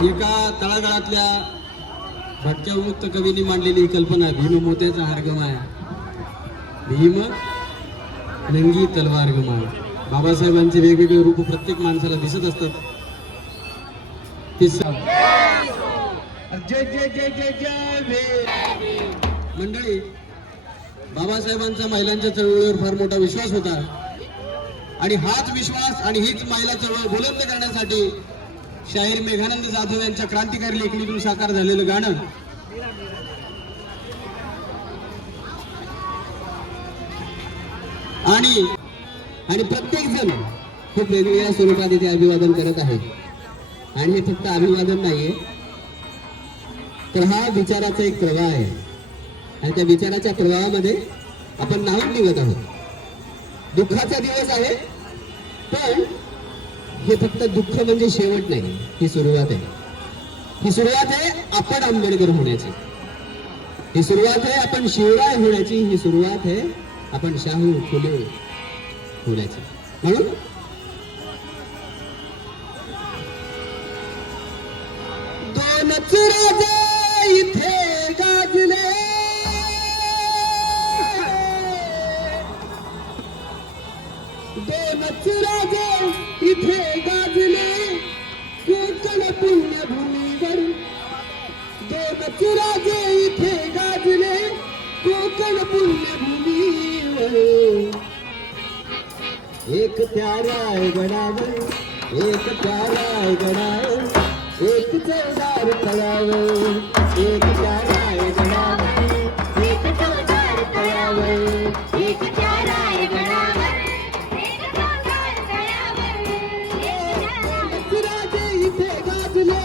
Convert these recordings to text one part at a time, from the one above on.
एका तळागाळातल्या भटक्या मुक्त कवींनी मांडलेली ही कल्पना भीम मोत्याचा हार गमाय, भीम नंगी तलवार गमाय. बाबासाहेबांचे वेगवेगळे रूप प्रत्येक माणसाला दिसत असतात. जय जय जय जय जय मंडळी, बाबासाहेबांचा महिलांच्या चळवळीवर फार मोठा विश्वास होता आणि हाच विश्वास आणि हीच महिला चळवळ बुलंद करण्यासाठी शाहीर मेघानंद जाधव यांच्या क्रांतिकारी लेखणीतून साकार झालेलं गाणं आणि प्रत्येक जण खूप वेगवेगळ्या स्वरूपात इथे अभिवादन करत आहे. आणि हे फक्त अभिवादन नाहीये, तर हा विचाराचा एक प्रवाह आहे आणि त्या विचाराच्या प्रवाहामध्ये आपण नाहून निघत आहोत. दुःखाचा दिवस आहे, पण हे फक्त दुःख म्हणजे शेवट नाही, ही सुरुवात आहे. ही सुरुवात आहे आपण आंबेडकर होण्याची, ही सुरुवात आहे आपण शिवराय होण्याची, ही सुरुवात आहे आपण शाहू फुले होण्याची. म्हणून दोनच राजे इथे गाजले, दोनच राजे इथे गाजले कोकण पुण्यभूमीवर, दोनच राजे इथे गाजले कोकण पुण्यभूमीवर. एक त्या रायगडावर, एक त्या रायगडावर, एक चौदार तळावर, एक त्या रायगडावर, एक चौदार तळावर, एक त्या रायगडावर, एक चौदार तळावर. दोनच राजे इथे गाजले,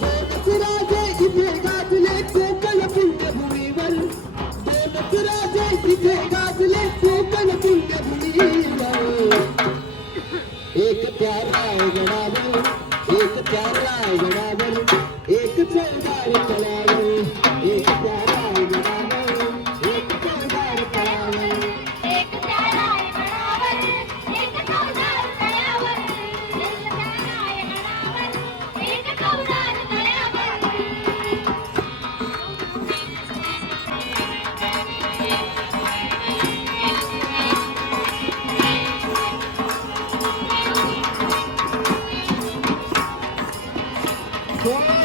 दोनच राजे इथे गाजले कोकण पुण्यभूमीवर, दोनच राजे इथे गाजले कोकण पुण्यभूमीवर. एक त्या रायगडावर, एक त्या रायगडावर, एक चौदार तळावर, एक त्या रायगडावर, एक चौदार तळावर, एक त्या रायगडावर, एक चौदार तळावर, एक त्या रायगडावर, एक चौदार तळावर.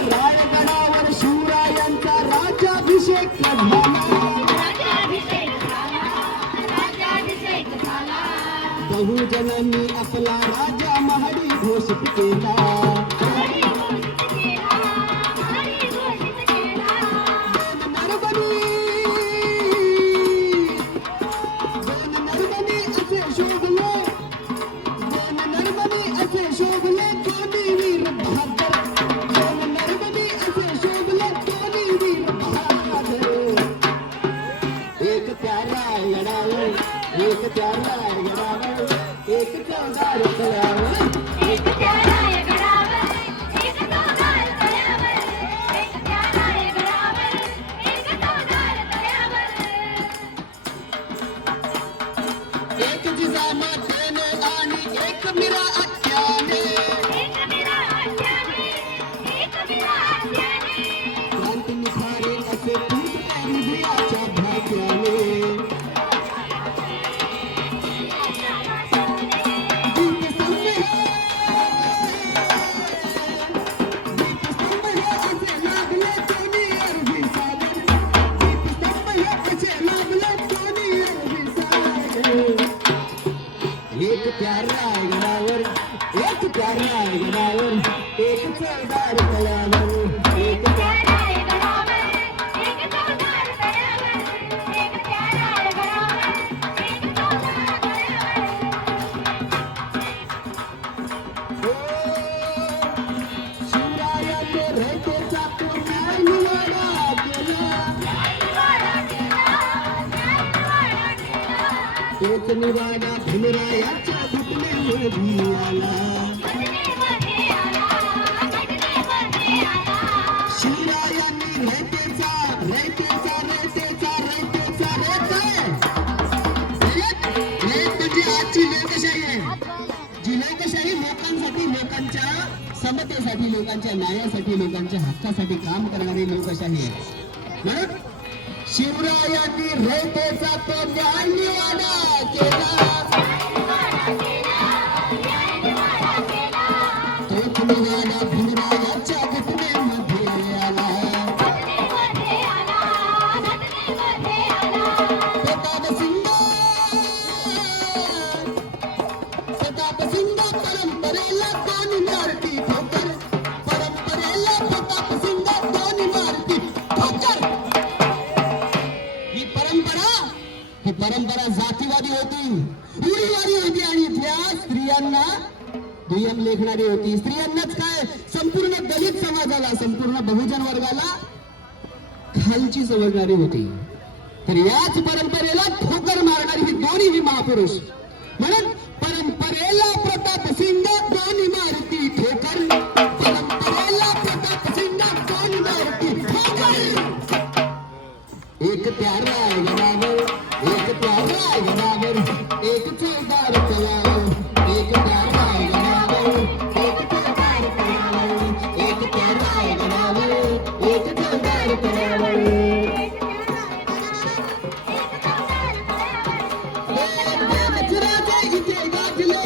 रायगडावर शिवरायांचा राज्याभिषेक झाला, बहुजनांनी आपला राजा महाडी घोषित केला. दोन नरबनी असे शोभले, दोन नरबनी असे शोभले कोणी वीर बहादर, दोन नरबनी असे शोभले कोणी वीर बहादर. एक त्या रायगडावर, एक त्या रायगडावर, एक चौदार तळावर, एक त्या रायगडावर, एक चौदार तळावर, एक त्या रायगडावर, एक चौदार तळावर. एक जिजामातेने आणि एक मीरा आत्याने, एक मीरा आत्याने, एक मीरा आत्याने क्रांती निखारे असे फुटले हृदयाच्या भाग्याने. एक त्या रायगडावर, एक त्या रायगडावर, एक चौदार तळावर, एक त्या रायगडावर, एक चौदार तळावर, एक त्या रायगडावर, एक चौदार तळावर. शिवरायाचे रयतेचा तो न्याय निवाडा केला, तोच निवाडा भीमरायाच्या घटनेमध्ये आला. शिवरायांनी रयतेचा रयतेचा रयतेचा रयतेचा रयतेचा लोकांच्या न्यायासाठी लोकांच्या हक्कासाठी काम करणारी लोकशाही आहे. म्हणून शिवरायांनी रयतेचा तो न्याय निवाडा केला, तोच निवाडा भीमरावाच्या घटनेमध्ये आला. प्रतापसिंग परंपरेला दोन मारती ठोकर, परंपरेला प्रतापसिंग दोन मारती ठोकर. ही परंपरा जातीवादी होती, रूढीवादी होती आणि इथल्या स्त्रियांना दुय्यम लेखणारी होती. स्त्रियांनाच काय, संपूर्ण दलित समाजाला, संपूर्ण बहुजन वर्गाला खालची समजणारी होती. तर याच परंपरेला ठोकर मारणारी ही दोन्ही महापुरुष. म्हणून परंपरेला प्रतापसिंग दोन मारती ठोकर, परंपरेला प्रतापसिंग दोन मारती ठोकर. एक प्यारा गडावर, एक प्यारा गडावर, एक चौदार तलाव, एक प्यारा गडावर, एक चौदार तलाव, एक प्यारा गडावर, एक चौदार तलाव. इथे गाजले,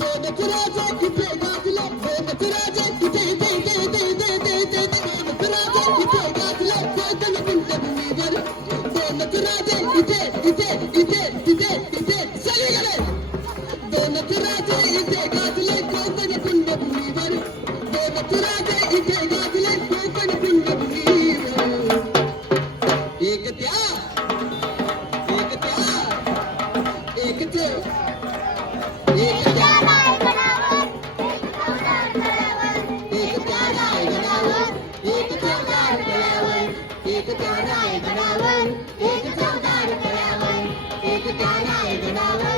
दोनच राजे इथे गाजले, दोनच राजे इथे भूमीवर, दोनच राजे इथे चले गेले. दोनच राजे इथे गाजले कोकण पुण्यभूमीवर, दोनच राजे इथे गाजले कोकण पुण्यभूमीवर. एक त्या एक त्या रायगडावर, एक त्या रायगडावर, एक चौदार तळ्यावर, एक त्या रायगडावर, एक चौदार तळ्यावर, एक त्या रायगडावर.